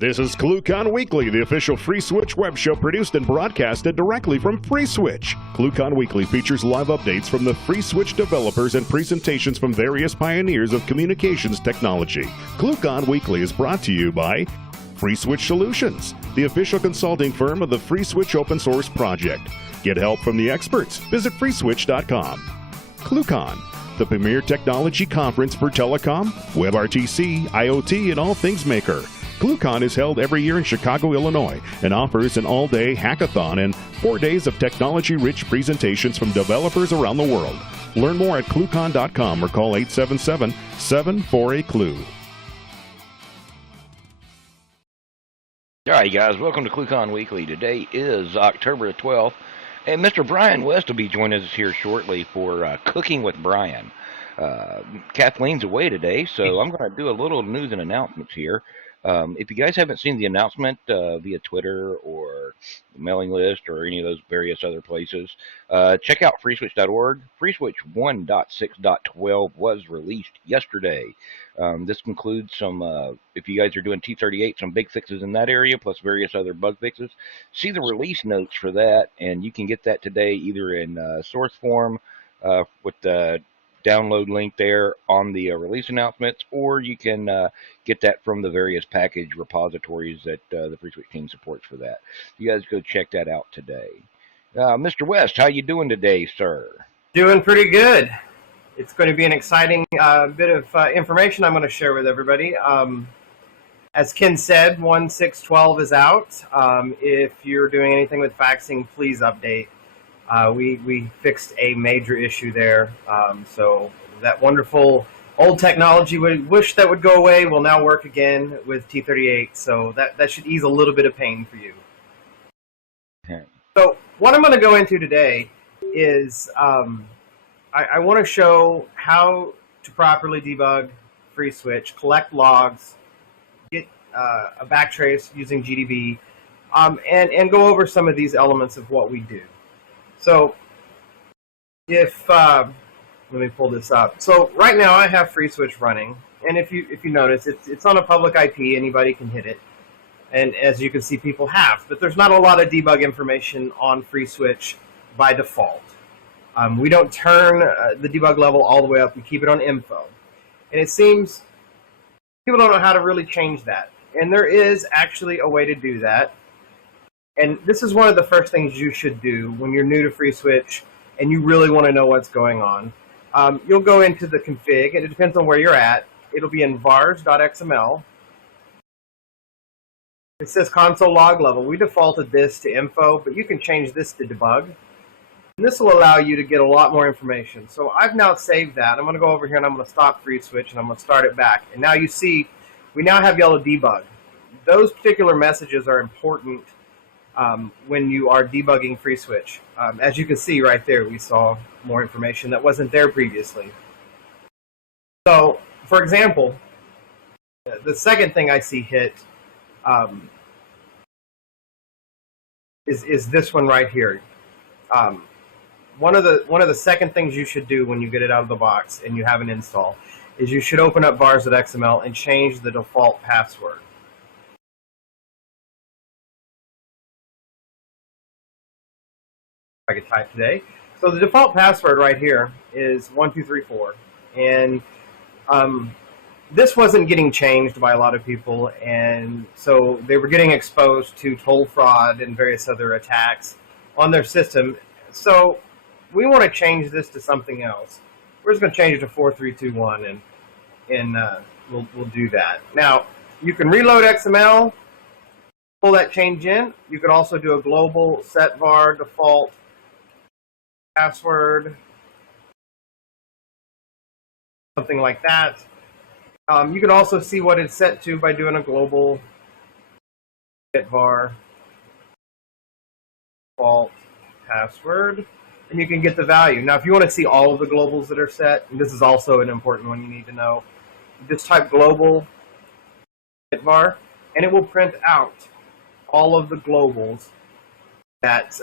This is ClueCon Weekly, the official FreeSWITCH web show produced and broadcasted directly from FreeSWITCH. ClueCon Weekly features live updates from the FreeSWITCH developers and presentations from various pioneers of communications technology. ClueCon Weekly is brought to you by FreeSWITCH Solutions, the official consulting firm of the FreeSWITCH open source project. Get help from the experts. Visit freeswitch.com. ClueCon, the premier technology conference for telecom, WebRTC, IoT, and all things maker. ClueCon is held every year in Chicago, Illinois, and offers an all-day hackathon and 4 days of technology-rich presentations from developers around the world. Learn more at ClueCon.com or call 877-748-CLUE. All right, guys, welcome to ClueCon Weekly. Today is October 12th, and Mr. Brian West will be joining us here shortly for Cooking with Brian. Kathleen's away today, so I'm going to do a little news and announcements here. If you guys haven't seen the announcement via Twitter or the mailing list or any of those various other places, check out FreeSWITCH.org. FreeSWITCH 1.6.12 was released yesterday. This includes some, if you guys are doing T38, some big fixes in that area, plus various other bug fixes. See the release notes for that, and you can get that today either in source form with the download link there on the release announcements, or you can get that from the various package repositories that the FreeSWITCH team supports for that. You guys go check that out today. Mr. West, how you doing today, sir? Doing pretty good. It's going to be an exciting bit of information I'm going to share with everybody. As Ken said, 1.6.12 is out. If you're doing anything with faxing, please update. We fixed a major issue there, so that wonderful old technology we wish that would go away will now work again with T38, so that should ease a little bit of pain for you. Okay. So what I'm going to go into today is I want to show how to properly debug FreeSWITCH, collect logs, get a backtrace using GDB, and go over some of these elements of what we do. So if let me pull this up. So right now I have FreeSWITCH running, and if you notice, it's on a public IP. Anybody can hit it, and as you can see, people have. But there's not a lot of debug information on FreeSWITCH by default. We don't turn the debug level all the way up. We keep it on info, and it seems people don't know how to really change that. And there is actually a way to do that. And this is one of the first things you should do when you're new to FreeSWITCH and you really want to know what's going on. You'll go into the config, and it depends on where you're at. It'll be in vars.xml. It says console log level. We defaulted this to info, but you can change this to debug. And this will allow you to get a lot more information. So I've now saved that. I'm going to go over here and I'm going to stop FreeSWITCH and I'm going to start it back. And now you see we now have yellow debug. Those particular messages are important when you are debugging FreeSWITCH. As you can see right there, we saw more information that wasn't there previously. So, for example, the second thing I see hit is this one right here. One of the second things you should do when you get it out of the box and you have an install is you should open up vars.xml and change the default password. I could type today. So the default password right here is 1234, and this wasn't getting changed by a lot of people, and so they were getting exposed to toll fraud and various other attacks on their system. So we want to change this to something else. We're just going to change it to 4321, and we'll do that. Now you can reload XML, pull that change in. You could also do a global set var default password, something like that. You can also see what it's set to by doing a global set var default password, and you can get the value. Now, if you want to see all of the globals that are set, and this is also an important one you need to know, just type global set var, and it will print out all of the globals that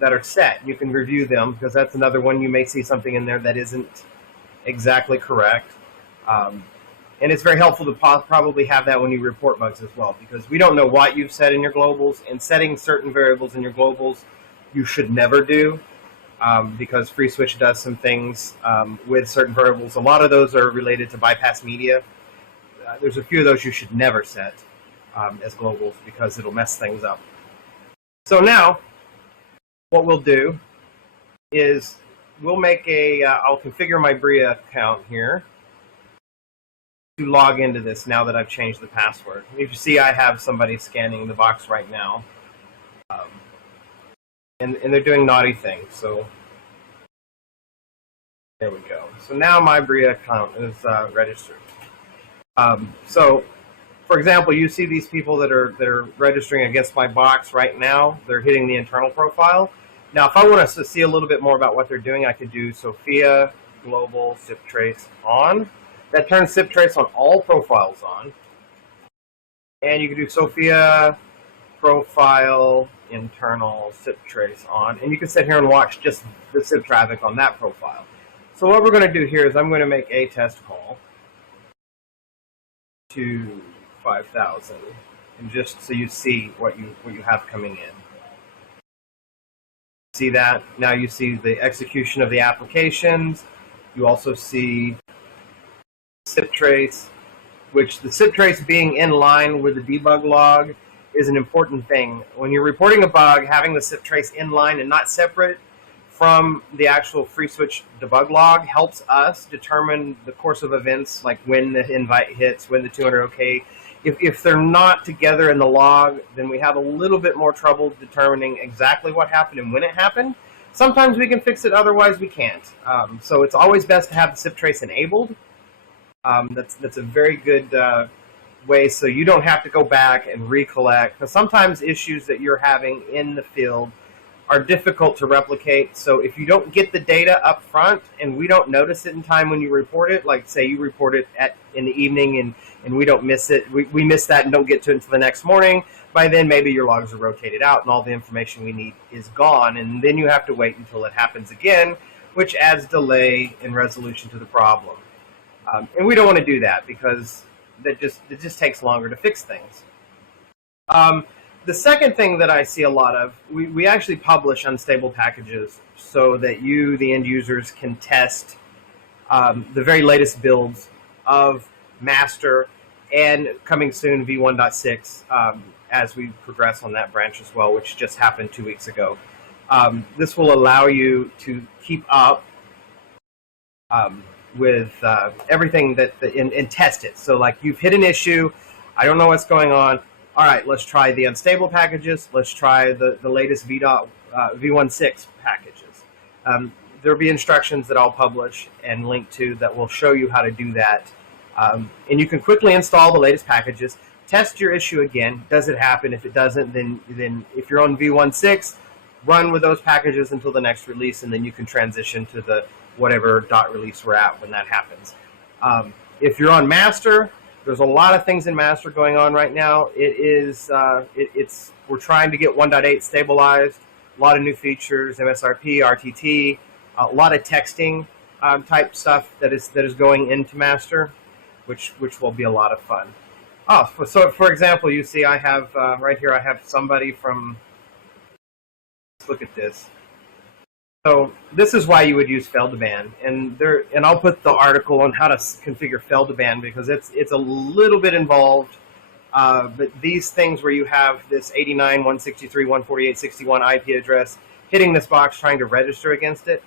that are set. You can review them, because that's another one. You may see something in there that isn't exactly correct. And it's very helpful to probably have that when you report bugs as well, because we don't know what you've set in your globals, and setting certain variables in your globals you should never do, because FreeSWITCH does some things with certain variables. A lot of those are related to bypass media. There's a few of those you should never set as globals because it'll mess things up. So now what we'll do is we'll make I'll configure my BRIA account here to log into this now that I've changed the password. If you see, I have somebody scanning the box right now, and they're doing naughty things. So there we go. So now my BRIA account is registered. So, for example, you see these people that are registering against my box right now. They're hitting the internal profile. Now, if I want to see a little bit more about what they're doing, I could do Sophia Global SIP Trace on. That turns SIP Trace on all profiles on. And you can do Sophia Profile Internal SIP Trace on. And you can sit here and watch just the SIP traffic on that profile. So what we're going to do here is I'm going to make a test call to 5,000. And just so you see what you have coming in. See that? Now you see the execution of the applications. You also see SIP trace, which the SIP trace being in line with the debug log is an important thing. When you're reporting a bug, having the SIP trace in line and not separate from the actual FreeSWITCH debug log helps us determine the course of events, like when the invite hits, when the 200 OK. If they're not together in the log, then we have a little bit more trouble determining exactly what happened and when it happened. Sometimes we can fix it, otherwise we can't. So it's always best to have the SIP trace enabled. That's a very good way, so you don't have to go back and recollect. Because sometimes issues that you're having in the field are difficult to replicate. So if you don't get the data up front and we don't notice it in time when you report it, like say you report it in the evening and we don't miss it, we miss that and don't get to it until the next morning, by then maybe your logs are rotated out and all the information we need is gone, and then you have to wait until it happens again, which adds delay in resolution to the problem. And we don't want to do that because it just takes longer to fix things. The second thing that I see a lot of, we actually publish unstable packages so that you, the end users, can test the very latest builds of master, and coming soon v1.6 as we progress on that branch as well, which just happened 2 weeks ago. This will allow you to keep up with everything and test it. So like you've hit an issue, I don't know what's going on. All right, let's try the unstable packages. Let's try the latest v1.6 packages. There'll be instructions that I'll publish and link to that will show you how to do that. And you can quickly install the latest packages, test your issue again. Does it happen? If it doesn't, then if you're on v1.6, run with those packages until the next release, and then you can transition to the whatever .release we're at when that happens. If you're on master, there's a lot of things in master going on right now. We're trying to get 1.8 stabilized, a lot of new features, MSRP, RTT, a lot of texting type stuff that is going into master, which will be a lot of fun. Oh, so for example, you see I have right here, I have somebody from, let's look at this. So this is why you would use Feldban, and I'll put the article on how to configure Feldban because it's a little bit involved. But these things where you have this 89.163.148.61 IP address hitting this box trying to register against it,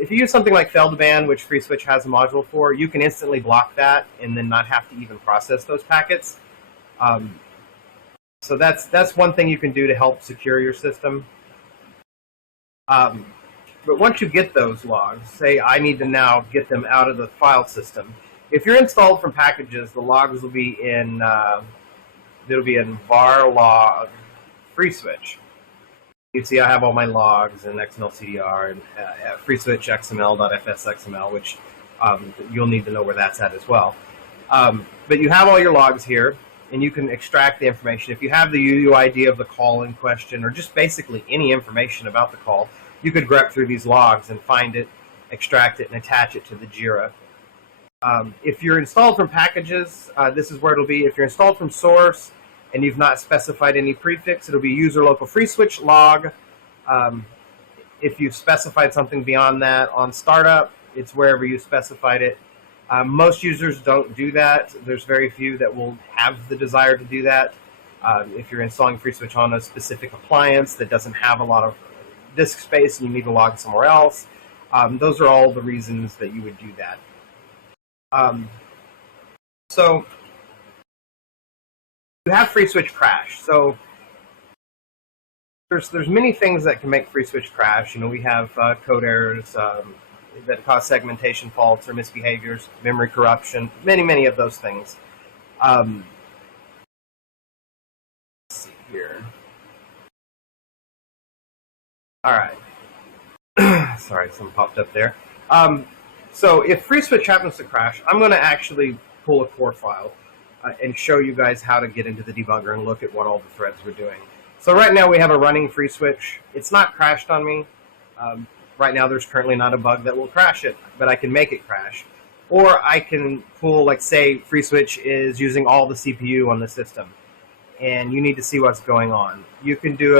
if you use something like Feldban, which FreeSWITCH has a module for, you can instantly block that and then not have to even process those packets. So that's one thing you can do to help secure your system. But once you get those logs, say I need to now get them out of the file system. If you're installed from packages, the logs will be in var log FreeSWITCH. You see I have all my logs in XML-CDR and FreeSWITCH XML.fsXML, which you'll need to know where that's at as well. But you have all your logs here, and you can extract the information. If you have the UUID of the call in question, or just basically any information about the call, you could grep through these logs and find it, extract it, and attach it to the JIRA. If you're installed from packages, this is where it'll be. If you're installed from source and you've not specified any prefix, it'll be user local FreeSWITCH log. If you've specified something beyond that on startup, it's wherever you specified it. Most users don't do that. There's very few that will have the desire to do that. If you're installing FreeSWITCH on a specific appliance that doesn't have a lot of disk space and you need to log somewhere else, those are all the reasons that you would do that. So you have FreeSWITCH crash. So there's many things that can make FreeSWITCH crash. You know, we have code errors that cause segmentation faults or misbehaviors, memory corruption, many of those things. Let's see here. All right. Sorry, something popped up there. So if FreeSWITCH happens to crash, I'm going to actually pull a core file and show you guys how to get into the debugger and look at what all the threads were doing. So right now we have a running FreeSWITCH. It's not crashed on me. Right now there's currently not a bug that will crash it, but I can make it crash. Or I can pull, like say FreeSWITCH is using all the CPU on the system, and you need to see what's going on. You can do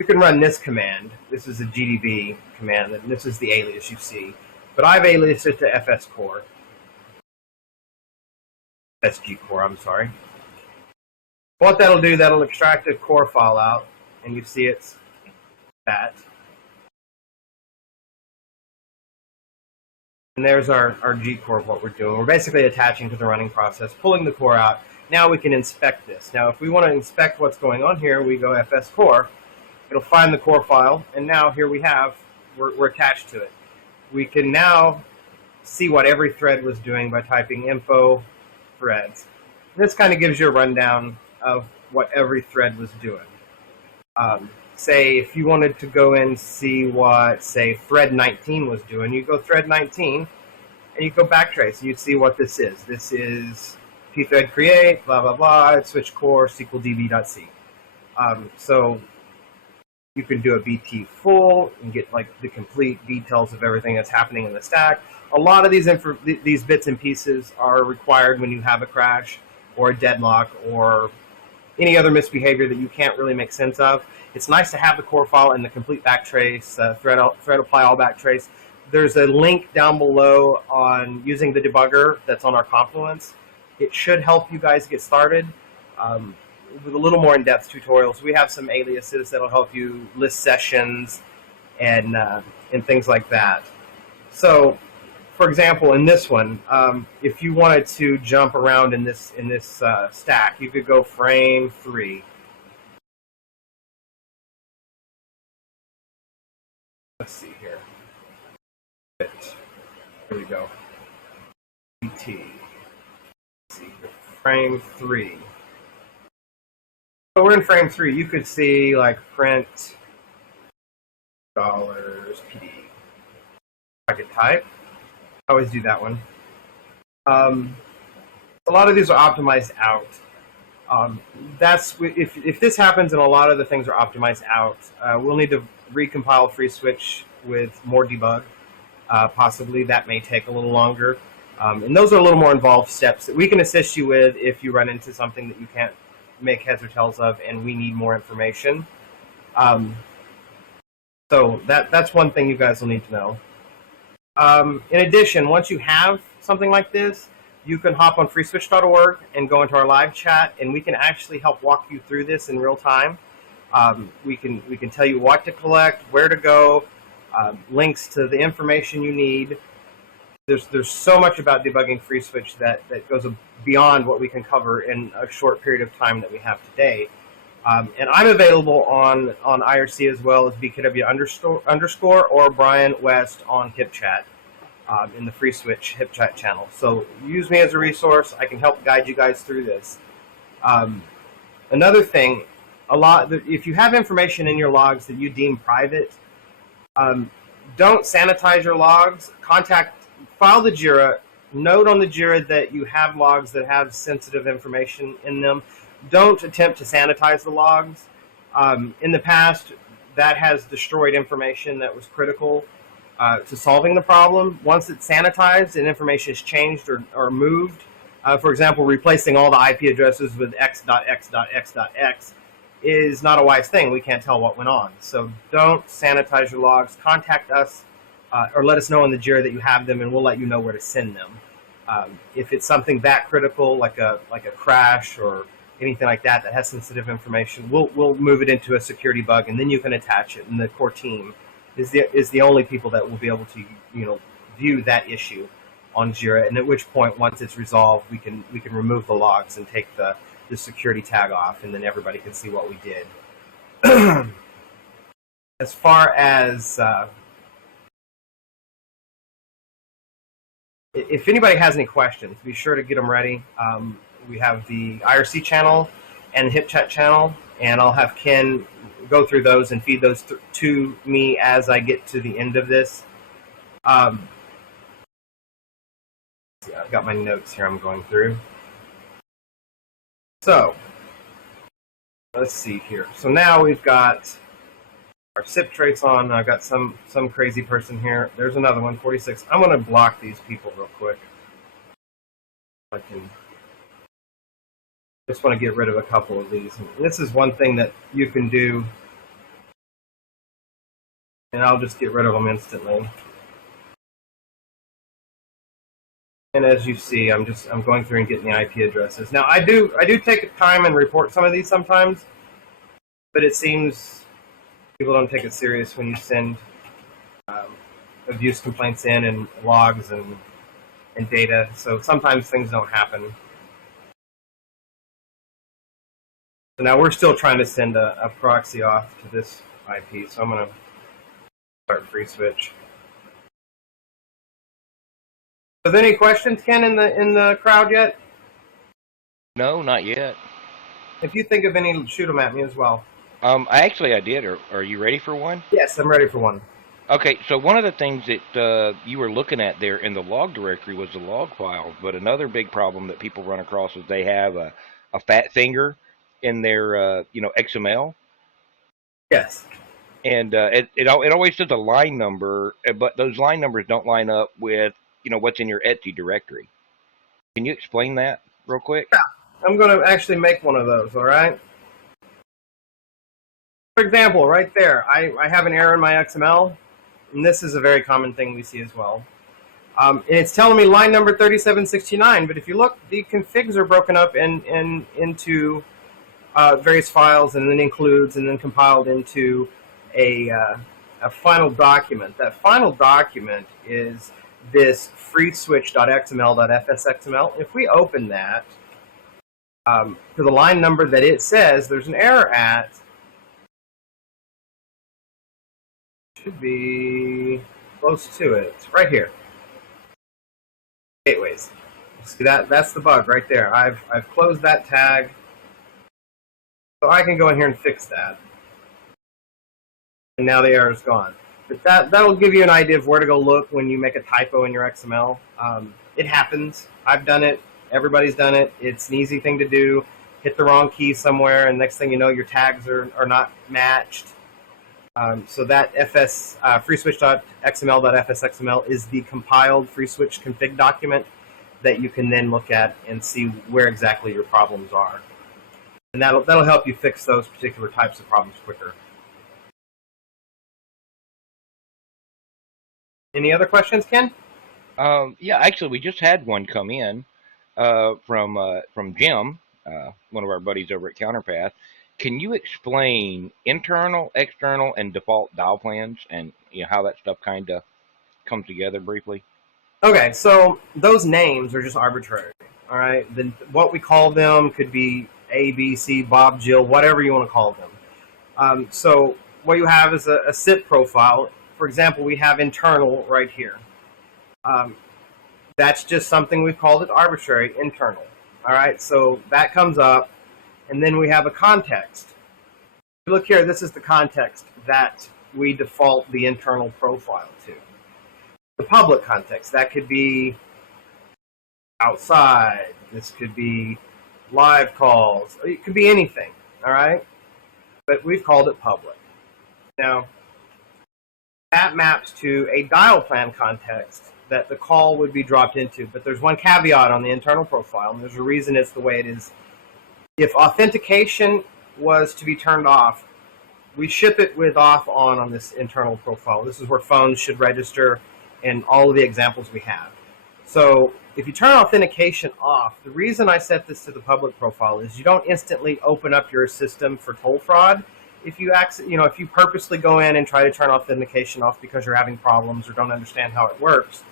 you can run this command. This is a GDB command, and this is the alias you see. But I've aliased it to FScore. SG core, I'm sorry. What that'll do, that'll extract a core file out, and you see it's that. And there's our G core of what we're doing. We're basically attaching to the running process, pulling the core out. Now we can inspect this. Now if we want to inspect what's going on here, we go FScore. It'll find the core file, and now here we have, we're attached to it. We can now see what every thread was doing by typing info threads. This kind of gives you a rundown of what every thread was doing. Say if you wanted to go and see what, say, thread 19 was doing, you go thread 19, and you go backtrace, and you'd see what this is. This is pthread create, blah, blah, blah, switch core, SQLDB.c. So you can do a BT full and get like the complete details of everything that's happening in the stack. A lot of these bits and pieces are required when you have a crash or a deadlock or any other misbehavior that you can't really make sense of. It's nice to have the core file and the complete backtrace, thread apply all backtrace. There's a link down below on using the debugger that's on our Confluence. It should help you guys get started. With a little more in-depth tutorials, we have some aliases that'll help you list sessions and things like that. So, for example, in this one, if you wanted to jump around in this stack, you could go frame 3. Let's see here. Here we go. BT. Let's see here. Frame 3. So we're in frame 3. You could see like print $PD. I could type. I always do that one. A lot of these are optimized out. That's if this happens and a lot of the things are optimized out, we'll need to recompile FreeSWITCH with more debug. Possibly that may take a little longer. And those are a little more involved steps that we can assist you with if you run into something that you can't make heads or tails of and we need more information. So that's one thing you guys will need to know. In addition, once you have something like this, you can hop on freeswitch.org and go into our live chat, and we can actually help walk you through this in real time. We can tell you what to collect, where to go, links to the information you need. There's so much about debugging FreeSWITCH that goes beyond what we can cover in a short period of time that we have today. And I'm available on IRC as well as BKW_ or Brian West on HipChat in the FreeSWITCH HipChat channel. So use me as a resource. I can help guide you guys through this. Another thing, if you have information in your logs that you deem private, don't sanitize your logs. File the JIRA. Note on the JIRA that you have logs that have sensitive information in them. Don't attempt to sanitize the logs. In the past, that has destroyed information that was critical. to solving the problem. Once it's sanitized and information is changed or moved, for example, replacing all the IP addresses with x.x.x.x is not a wise thing. We can't tell what went on. So don't sanitize your logs. Contact us or let us know in the JIRA that you have them, and we'll let you know where to send them. If it's something that critical, like a crash or anything like that has sensitive information, we'll move it into a security bug, and then you can attach it. And the core team is the only people that will be able to view that issue on JIRA. And at which point, once it's resolved, we can remove the logs and take the security tag off, and then everybody can see what we did. As far as if anybody has any questions, be sure to get them ready. We have the IRC channel and the HipChat channel, and I'll have Ken go through those and feed those to me as I get to the end of this. I've got my notes here I'm going through. So, let's see here. So now we've got our SIP traits on. I've got some crazy person here. There's another one, 46. I'm going to block these people real quick. I can just want to get rid of a couple of these. And this is one thing that you can do, and I'll just get rid of them instantly. And as you see, I'm going through and getting the IP addresses. Now I do take time and report some of these sometimes, but it seems people don't take it serious when you send abuse complaints in and logs and data. So sometimes things don't happen. So now we're still trying to send a proxy off to this IP. So I'm going to start FreeSWITCH. Are there any questions, Ken, in the crowd yet? No, not yet. If you think of any, shoot them at me as well. I did. Are you ready for one? Yes, I'm ready for one. Okay, so one of the things that you were looking at there in the log directory was the log files, but another big problem that people run across is they have a fat finger in their XML. Yes. And it always says a line number, but those line numbers don't line up with what's in your Etsy directory. Can you explain that real quick? Yeah, I'm going to actually make one of those, all right? For example, right there, I have an error in my XML, and this is a very common thing we see as well. And it's telling me line number 3769, but if you look, the configs are broken up into various files, and then includes, and then compiled into a final document. That final document is this FreeSWITCH.xml.fsxml. If we open that to the line number that it says there's an error at, should be close to it. It's right here. Gateways. See that's the bug right there. I've closed that tag, so I can go in here and fix that. And now the error is gone. But that'll give you an idea of where to go look when you make a typo in your XML. It happens. I've done it. Everybody's done it. It's an easy thing to do. Hit the wrong key somewhere, and next thing you know, your tags are not matched. So that FreeSWITCH.xml.fsxml is the compiled FreeSWITCH config document that you can then look at and see where exactly your problems are. And that'll help you fix those particular types of problems quicker. Any other questions, Ken? Yeah, actually, we just had one come in from Jim, one of our buddies over at Counterpath. Can you explain internal, external, and default dial plans, and how that stuff kind of comes together briefly? Okay, so those names are just arbitrary. All right, then what we call them could be A, B, C, Bob, Jill, whatever you want to call them. So what you have is a SIP profile. For example, we have internal right here. That's just something we've called it arbitrary, internal. All right, so that comes up, and then we have a context. Look here, this is the context that we default the internal profile to. The public context, that could be outside, this could be live calls, it could be anything, all right? But we've called it public. Now, that maps to a dial plan context that the call would be dropped into. But there's one caveat on the internal profile, and there's a reason it's the way it is. If authentication was to be turned off, we ship it with off on this internal profile. This is where phones should register and all of the examples we have. So if you turn authentication off, the reason I set this to the public profile is you don't instantly open up your system for toll fraud. If you if you purposely go in and try to turn authentication off because you're having problems or don't understand how it works.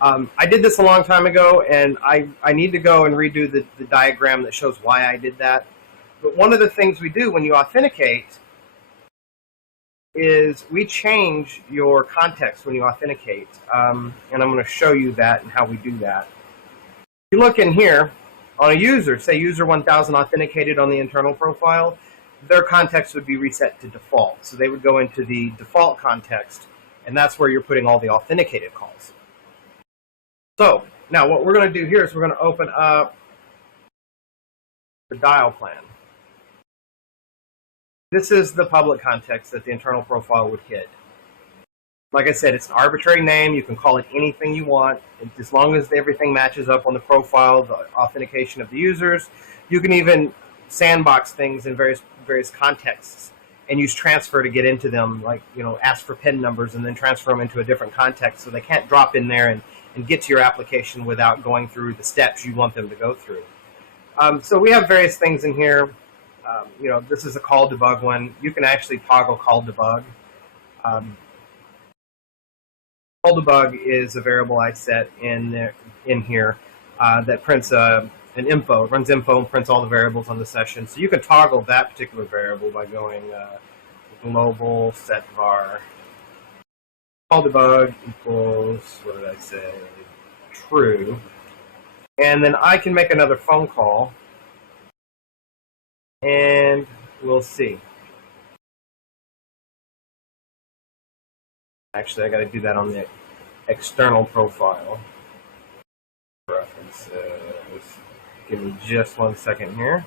I did this a long time ago, and I need to go and redo the diagram that shows why I did that. But one of the things we do when you authenticate is we change your context when you authenticate. And I'm going to show you that and how we do that. If you look in here, on a user, say user 1000 authenticated on the internal profile, their context would be reset to default. So they would go into the default context, and that's where you're putting all the authenticated calls. So now what we're going to do here is we're going to open up the dial plan. This is the public context that the internal profile would hit. Like I said, it's an arbitrary name. You can call it anything you want, as long as everything matches up on the profile, the authentication of the users. You can even sandbox things in various contexts and use transfer to get into them, like, ask for PIN numbers and then transfer them into a different context so they can't drop in there and get to your application without going through the steps you want them to go through. So we have various things in here. This is a call debug one. You can actually toggle call debug. Call debug is a variable I set in here that prints an info. It runs info and prints all the variables on the session. So you can toggle that particular variable by going global set var call debug equals, what did I say, true. And then I can make another phone call, and we'll see. Actually, I got to do that on the external profile. References. Give me just 1 second here.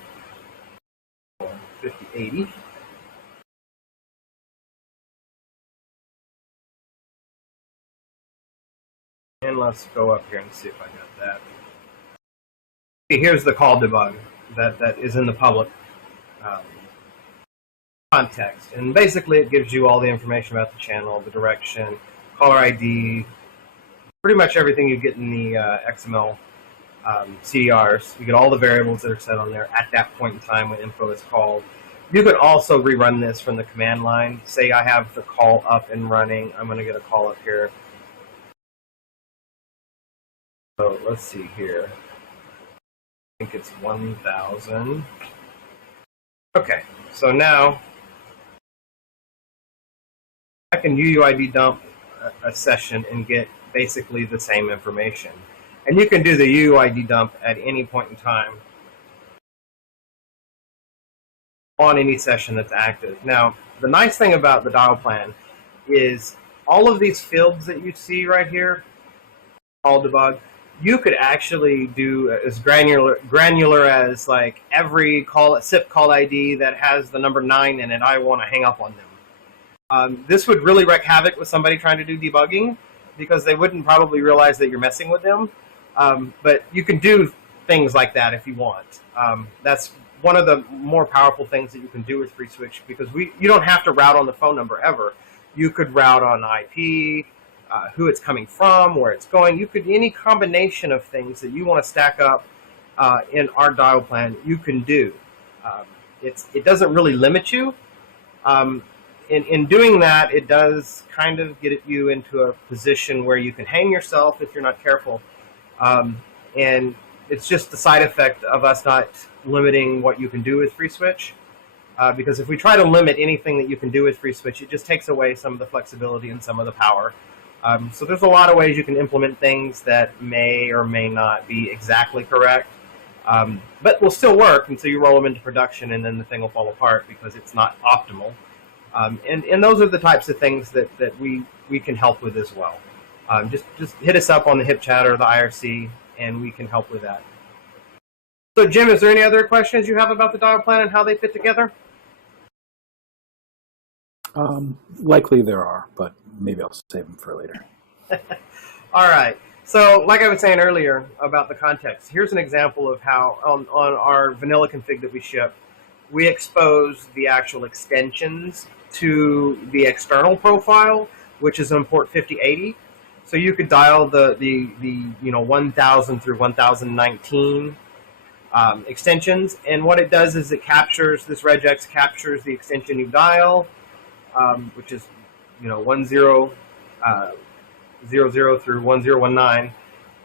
5080. And let's go up here and see if I got that. Okay, here's the call debug that is in the public context. And basically it gives you all the information about the channel, the direction, caller ID, pretty much everything you get in the XML CDRs. You get all the variables that are set on there at that point in time when info is called. You could also rerun this from the command line. Say I have the call up and running. I'm going to get a call up here. So let's see here. I think it's 1000. Okay, so now I can UUID dump a session and get basically the same information. And you can do the UUID dump at any point in time on any session that's active. Now, the nice thing about the dial plan is all of these fields that you see right here, call debug, you could actually do as granular as like every SIP call ID that has the number 9 in it, I want to hang up on them. This would really wreak havoc with somebody trying to do debugging because they wouldn't probably realize that you're messing with them. But you can do things like that if you want. That's one of the more powerful things that you can do with FreeSWITCH because you don't have to route on the phone number ever. You could route on IP, who it's coming from, where it's going. You could, any combination of things that you want to stack up in our dial plan, you can do. It doesn't really limit you. In doing that, it does kind of get you into a position where you can hang yourself if you're not careful. And it's just the side effect of us not limiting what you can do with FreeSWITCH. Because if we try to limit anything that you can do with FreeSWITCH, it just takes away some of the flexibility and some of the power. So there's a lot of ways you can implement things that may or may not be exactly correct, but will still work until you roll them into production, and then the thing will fall apart because it's not optimal. And those are the types of things that we can help with as well. Just hit us up on the HIP chat or the IRC, and we can help with that. So Jim, is there any other questions you have about the dial plan and how they fit together? Likely there are, but maybe I'll save them for later. All right. So, like I was saying earlier about the context, here's an example of how on our vanilla config that we ship, we expose the actual extensions to the external profile, which is on port 5080. So you could dial the 1000 through 1019 extensions, and what it does is it captures, this regex captures the extension you dial, which is 1000 through 1019,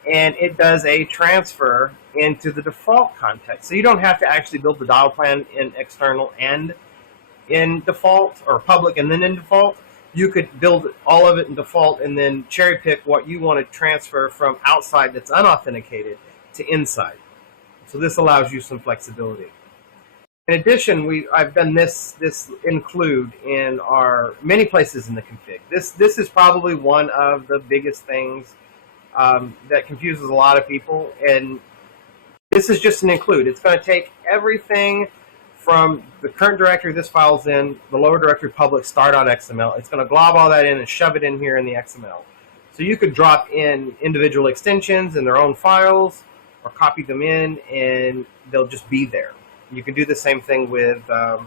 and it does a transfer into the default context. So you don't have to actually build the dial plan in external and in default, or public and then in default. You could build all of it in default and then cherry pick what you want to transfer from outside that's unauthenticated to inside. So this allows you some flexibility. In addition, I've done this include in our many places in the config. This is probably one of the biggest things that confuses a lot of people, and this is just an include. It's going to take everything from the current directory this file's in, the lower directory public star.xml. It's going to glob all that in and shove it in here in the XML. So you could drop in individual extensions in their own files or copy them in, and they'll just be there. You can do the same thing with the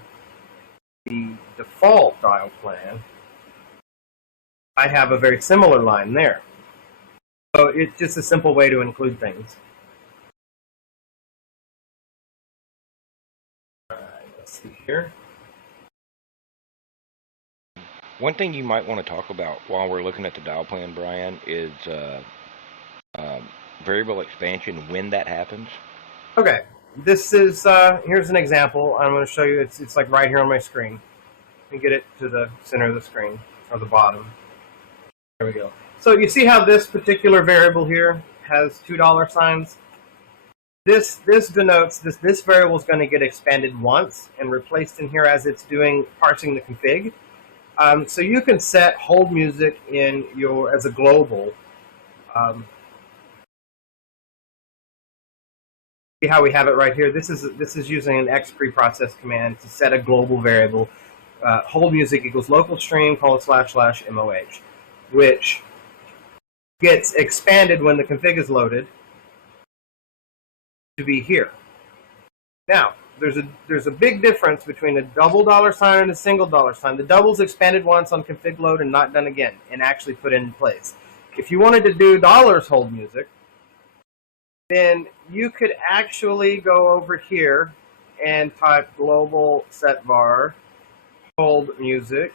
default dial plan. I have a very similar line there. So it's just a simple way to include things. All right, let's see here. One thing you might want to talk about while we're looking at the dial plan, Brian, is variable expansion when that happens. Okay, this is here's an example. I'm going to show you. It's like right here on my screen. Let me get it to the center of the screen or the bottom. There we go. So you see how this particular variable here has $2 signs? This denotes this variable is going to get expanded once and replaced in here as it's doing parsing the config. So you can set hold music in as a global. See how we have it right here? This is using an X preprocess command to set a global variable. Hold music equals local stream : // which gets expanded when the config is loaded to be here. Now, there's a big difference between a double $sign and a single $sign. The double's expanded once on config load and not done again, and actually put in place. If you wanted to do $hold music, then you could actually go over here and type global set var hold music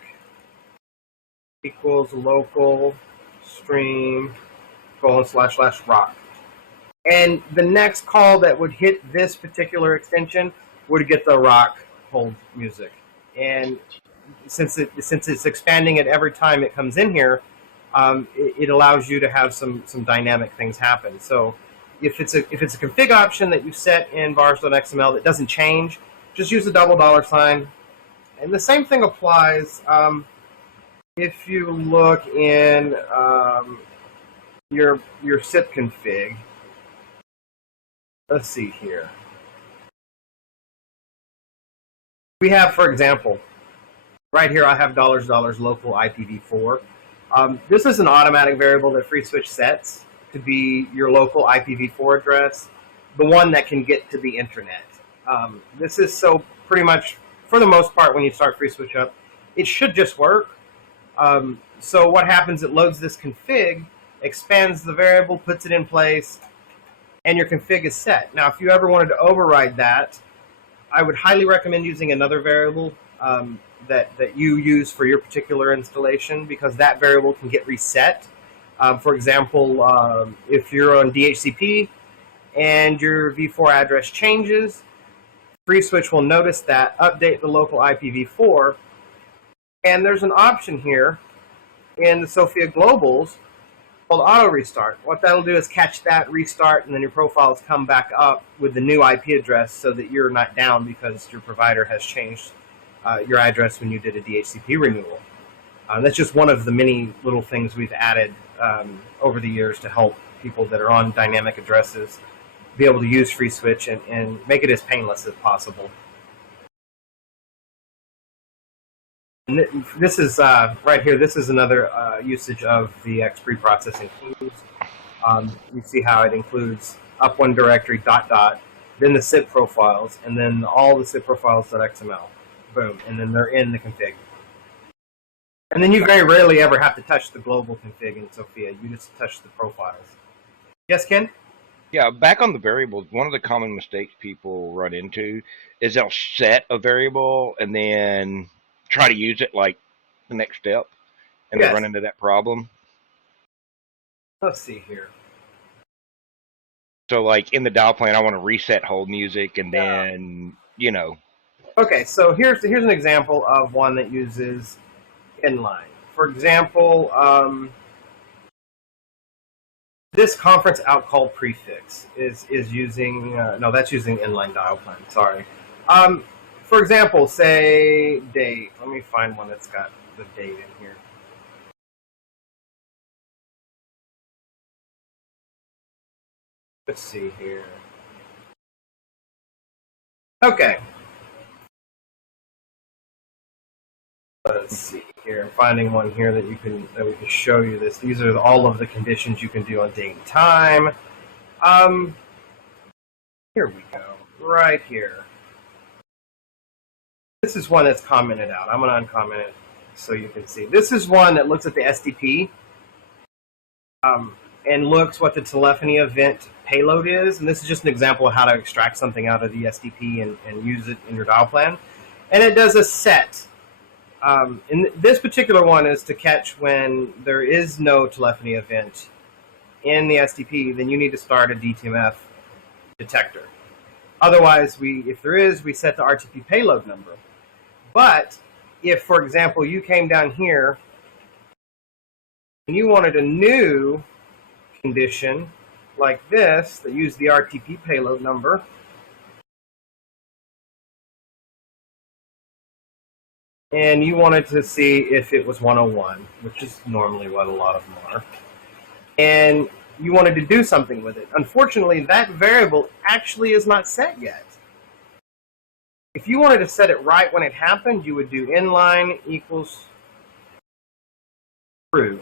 equals local stream : / rock. And the next call that would hit this particular extension would get the rock hold music. And since it's expanding it every time it comes in here, it allows you to have some dynamic things happen. So if it's a config option that you set in vars.xml that doesn't change, just use the double $sign. And the same thing applies if you look in your SIP config. Let's see here. We have, for example, right here I have $local IPv4. This is an automatic variable that FreeSWITCH sets to be your local IPv4 address, the one that can get to the internet. This is so pretty much, for the most part, when you start FreeSWITCH up, it should just work. So what happens, it loads this config, expands the variable, puts it in place, and your config is set. Now, if you ever wanted to override that, I would highly recommend using another variable that you use for your particular installation, because that variable can get reset. For example, if you're on DHCP and your v4 address changes, FreeSWITCH will notice that, update the local IPv4, and there's an option here in the Sophia Globals called Auto Restart. What that'll do is catch that, restart, and then your profiles come back up with the new IP address so that you're not down because your provider has changed your address when you did a DHCP renewal. That's just one of the many little things we've added over the years to help people that are on dynamic addresses be able to use FreeSWITCH and make it as painless as possible. And this is right here. This is another usage of the X preprocessing tools. You see how it includes up one directory dot dot, then the SIP profiles, and then all the SIP profiles.xml. Boom, and then they're in the config. And then you very rarely ever have to touch the global config in Sophia. You just touch the profiles. Yes, Ken? Yeah, back on the variables, one of the common mistakes people run into is they'll set a variable and then try to use it like the next step, and Yes. they run into that problem. Let's see here. So, like in the dial plan, I want to reset hold music, and then Okay, so here's an example of one that uses inline. For example, this conference out call prefix is using no, that's using inline dial plan. Sorry. For example, say date. Let me find one that's got the date in here. Let's see here. Okay. Let's see here. I'm finding one here that we can show you this. These are all of the conditions you can do on date and time. Here we go. Right here. This is one that's commented out. I'm going to uncomment it so you can see. This is one that looks at the SDP and looks what the telephony event payload is. And this is just an example of how to extract something out of the SDP and use it in your dial plan. And it does a set. And this particular one is to catch when there is no telephony event in the SDP, then you need to start a DTMF detector. Otherwise, if there is, we set the RTP payload number. But if, for example, you came down here and you wanted a new condition like this that used the RTP payload number, and you wanted to see if it was 101, which is normally what a lot of them are, and you wanted to do something with it. Unfortunately, that variable actually is not set yet. If you wanted to set it right when it happened, you would do inline equals true.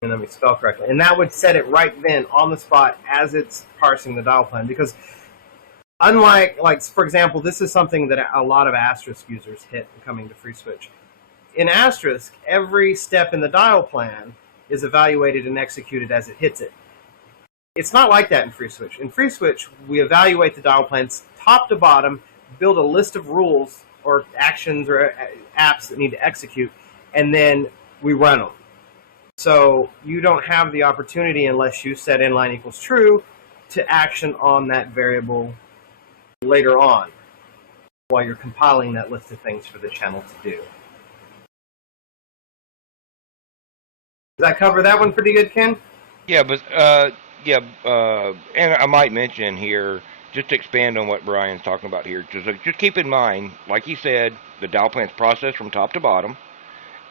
And let me spell correctly. And that would set it right then on the spot as it's parsing the dial plan. Because unlike, for example, this is something that a lot of Asterisk users hit coming to FreeSWITCH. In Asterisk, every step in the dial plan is evaluated and executed as it hits it. It's not like that in FreeSWITCH. In FreeSWITCH, we evaluate the dial plans top to bottom, build a list of rules or actions or apps that need to execute, and then we run them. So you don't have the opportunity, unless you set inline equals true, to action on that variable later on while you're compiling that list of things for the channel to do. Does that cover that one pretty good, Ken? Yeah, but and I might mention here, just to expand on what Brian's talking about here, just keep in mind, like he said, the dial plan's processed from top to bottom,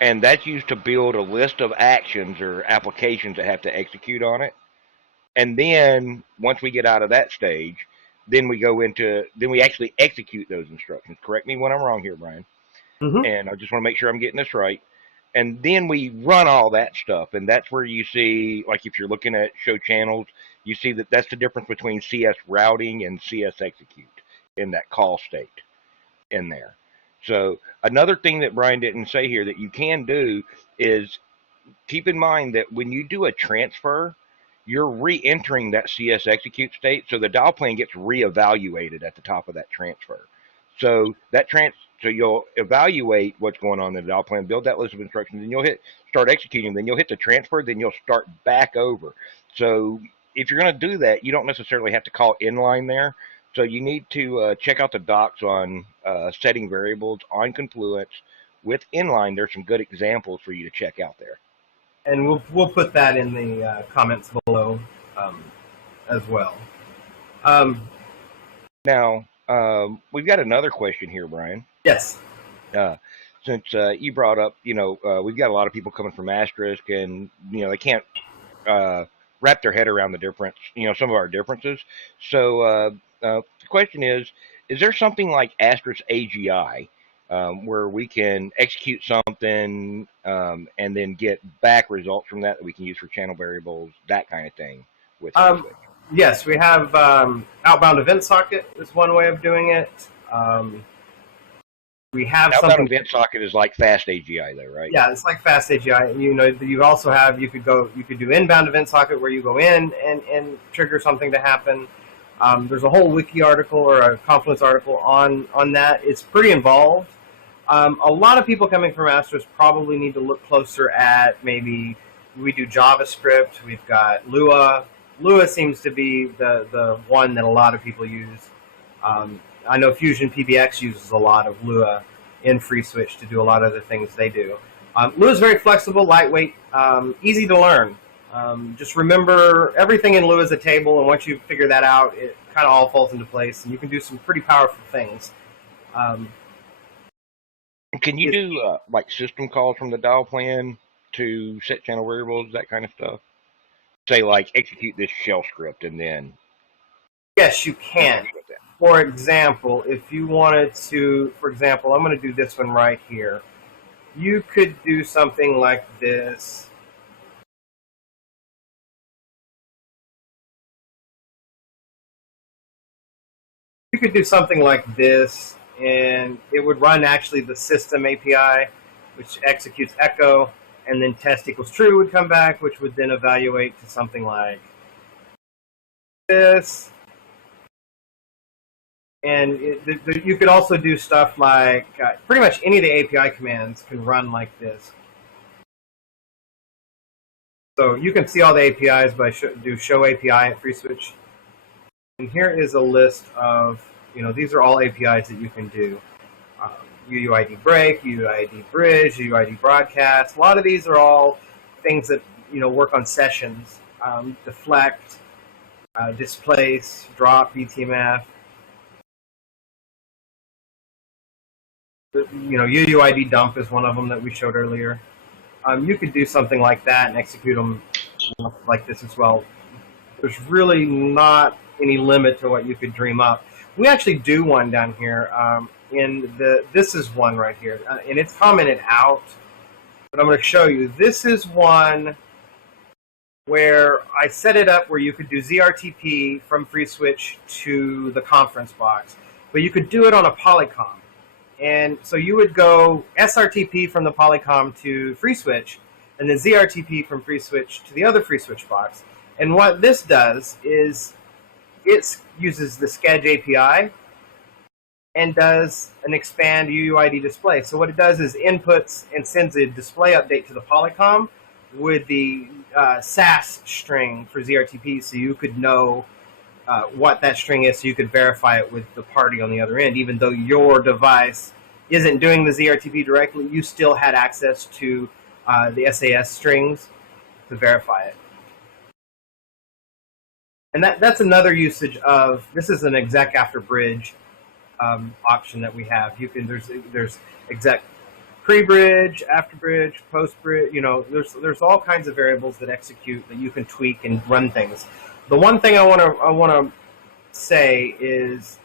and that's used to build a list of actions or applications that have to execute on it. And then once we get out of that stage, then we actually execute those instructions. Correct me when I'm wrong here, Brian. Mm-hmm. And I just want to make sure I'm getting this right. And then we run all that stuff, and that's where you see, like if you're looking at show channels, you see that that's the difference between CS routing and CS execute in that call state in there. So another thing that Brian didn't say here that you can do is keep in mind that when you do a transfer, you're re-entering that CS execute state, so the dial plan gets re-evaluated at the top of that transfer. So so you'll evaluate what's going on in the dial plan, build that list of instructions, and you'll start executing. Then you'll hit the transfer, then you'll start back over. So if you're going to do that, you don't necessarily have to call inline there. So you need to check out the docs on setting variables on Confluence with inline. There's some good examples for you to check out there. And we'll put that in the comments below as well. Now, we've got another question here, Brian. Yes. Since you brought up, we've got a lot of people coming from Asterisk, and they can't wrap their head around the difference, some of our differences. So the question is there something like Asterisk AGI where we can execute something and then get back results from that we can use for channel variables, that kind of thing with FreeSWITCH. Yes, we have outbound event socket is one way of doing it. We have Outbound something. event socket is like fast AGI, though, right? Yeah, it's like fast AGI. You know, you also have you could do inbound event socket where you go in and trigger something to happen. There's a whole wiki article or a Confluence article on that. It's pretty involved. A lot of people coming from Astros probably need to look closer at maybe we do JavaScript. We've got Lua. Lua seems to be the one that a lot of people use. I know Fusion PBX uses a lot of Lua in FreeSWITCH to do a lot of the things they do. Lua is very flexible, lightweight, easy to learn. Just remember everything in Lua is a table, and once you figure that out, it kind of all falls into place, and you can do some pretty powerful things. Can you do like system calls from the dial plan to set channel variables, that kind of stuff? Say like execute this shell script and then. Yes, you can. For example, if you wanted to, for example, I'm going to do this one right here. You could do something like this. You could do something like this, and it would run actually the system API, which executes echo, and then test equals true would come back, which would then evaluate to something like this. And you could also do stuff like pretty much any of the API commands can run like this. So you can see all the APIs by do show API at FreeSWITCH. And here is a list of, these are all APIs that you can do. UUID break, UUID bridge, UUID broadcast. A lot of these are all things that, work on sessions. Deflect, displace, drop, BTMF. UUID dump is one of them that we showed earlier. You could do something like that and execute them like this as well. There's really not any limit to what you could dream up. We actually do one down here. This is one right here, and it's commented out, but I'm going to show you. This is one where I set it up where you could do ZRTP from FreeSWITCH to the conference box, but you could do it on a Polycom. And so you would go SRTP from the Polycom to FreeSWITCH, and then ZRTP from FreeSWITCH to the other FreeSWITCH box. And what this does is it uses the Sketch API and does an expand UUID display. So what it does is inputs and sends a display update to the Polycom with the SAS string for ZRTP, so you could know what that string is, so you could verify it with the party on the other end. Even though your device isn't doing the ZRTP directly, you still had access to the SAS strings to verify it. And that's another usage of, this is an exec after bridge option that we have. You can, there's exec pre-bridge, after bridge, post-bridge, there's all kinds of variables that execute that you can tweak and run things. The one thing I want to say is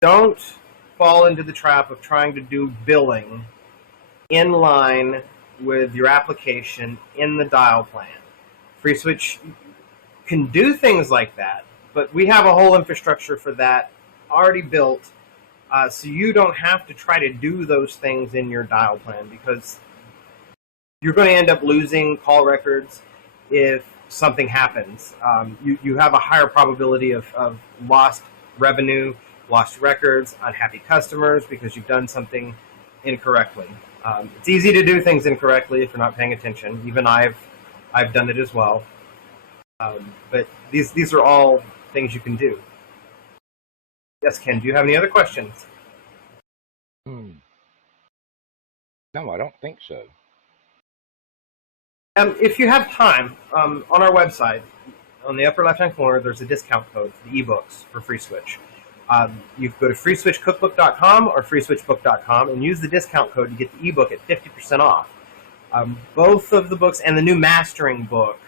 don't fall into the trap of trying to do billing in line with your application in the dial plan. FreeSWITCH can do things like that, but we have a whole infrastructure for that already built, so you don't have to try to do those things in your dial plan, because you're going to end up losing call records if something happens. You have a higher probability of lost revenue, lost records, unhappy customers because you've done something incorrectly. It's easy to do things incorrectly if you're not paying attention. Even I've done it as well. But these are all things you can do. Yes, Ken, do you have any other questions? No, I don't think so. If you have time, on our website, on the upper left-hand corner, there's a discount code for the ebooks for FreeSWITCH. You can go to freeswitchcookbook.com or freeswitchbook.com and use the discount code to get the ebook at 50% off. Both of the books and the new mastering book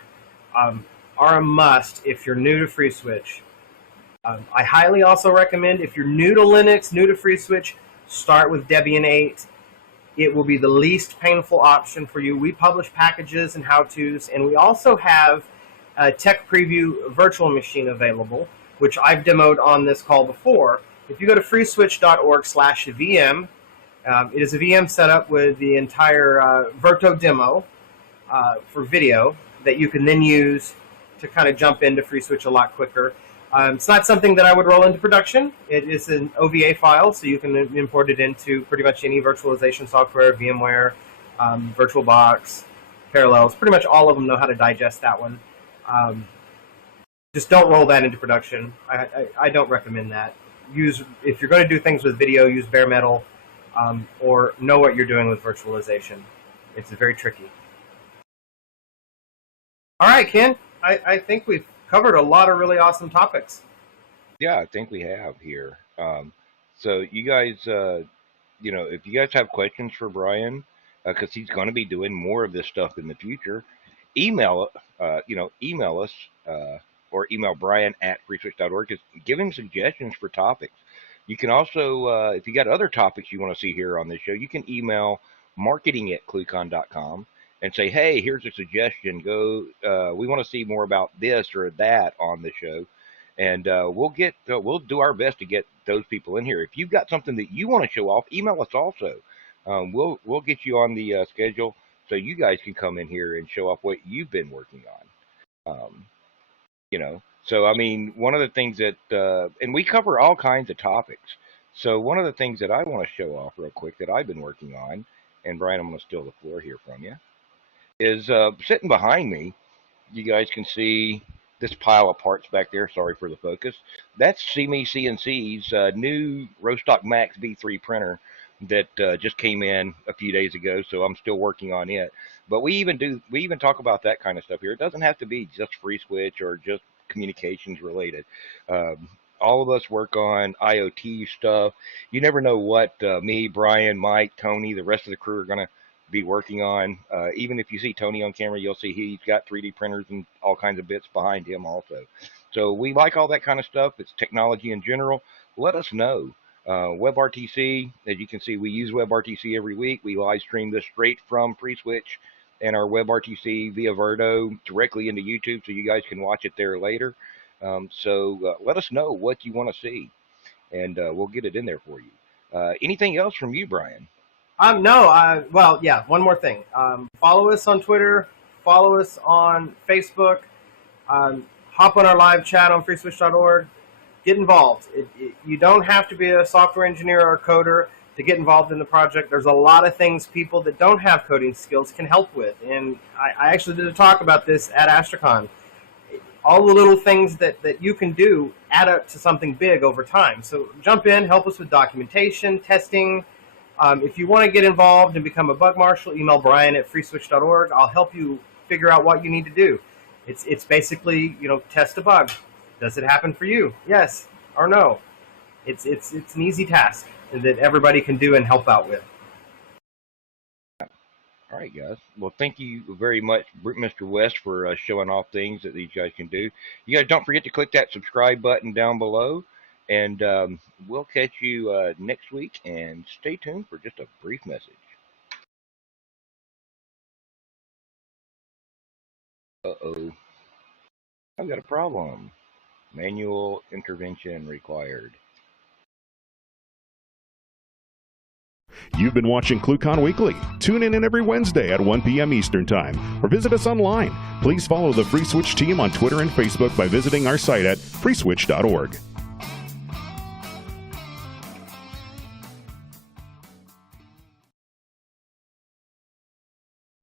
are a must if you're new to FreeSWITCH. I highly also recommend, if you're new to Linux, new to FreeSWITCH, start with Debian 8. It will be the least painful option for you. We publish packages and how-tos, and we also have a Tech Preview virtual machine available, which I've demoed on this call before. If you go to freeswitch.org/VM, it is a VM setup with the entire Virto demo for video that you can then use to kind of jump into FreeSWITCH a lot quicker. It's not something that I would roll into production. It is an OVA file, so you can import it into pretty much any virtualization software, VMware, VirtualBox, Parallels. Pretty much all of them know how to digest that one. Just don't roll that into production. I don't recommend that. If you're going to do things with video, use bare metal, or know what you're doing with virtualization. It's very tricky. All right, Ken. I think we've covered a lot of really awesome topics. Yeah, I think we have here. So you guys, if you guys have questions for Brian, because he's going to be doing more of this stuff in the future, email us or email Brian at freeswitch.org. Just give him suggestions for topics. You can also, if you got other topics you want to see here on this show, you can email marketing@ClueCon.com. and say, hey, here's a suggestion. We want to see more about this or that on the show, and we'll do our best to get those people in here. If you've got something that you want to show off, email us also. We'll get you on the schedule so you guys can come in here and show off what you've been working on. So I mean, one of the things that and we cover all kinds of topics. So one of the things that I want to show off real quick that I've been working on, and Brian, I'm going to steal the floor here from you, is sitting behind me. You guys can see this pile of parts back there. Sorry for the focus. That's CME CNC's new Rostock Max V3 printer that just came in a few days ago, so I'm still working on it. But we even talk about that kind of stuff here. It doesn't have to be just FreeSWITCH or just communications related. All of us work on IoT stuff. You never know what me, Brian, Mike, Tony, the rest of the crew are going to be working on. Even if you see Tony on camera, you'll see he's got 3D printers and all kinds of bits behind him also. So we like all that kind of stuff. It's technology in general. Let us know. WebRTC, as you can see, we use WebRTC every week. We live stream this straight from FreeSWITCH and our WebRTC via Virto directly into YouTube, so you guys can watch it there later. So let us know what you want to see, and we'll get it in there for you. Anything else from you, Brian? Well, yeah, one more thing. Follow us on Twitter, follow us on Facebook, hop on our live chat on freeswitch.org, get involved. You don't have to be a software engineer or a coder to get involved in the project. There's a lot of things people that don't have coding skills can help with, and I actually did a talk about this at AstraCon. All the little things that you can do add up to something big over time. So jump in, help us with documentation, testing. If you want to get involved and become a bug marshal, email Brian at freeswitch.org. I'll help you figure out what you need to do. It's basically, test a bug. Does it happen for you? Yes or no. It's an easy task that everybody can do and help out with. All right, guys. Well, thank you very much, Mr. West, for showing off things that these guys can do. You guys don't forget to click that subscribe button down below. And we'll catch you next week, and stay tuned for just a brief message. Uh-oh. I've got a problem. Manual intervention required. You've been watching ClueCon Weekly. Tune in every Wednesday at 1 p.m. Eastern Time, or visit us online. Please follow the FreeSWITCH team on Twitter and Facebook by visiting our site at freeswitch.org.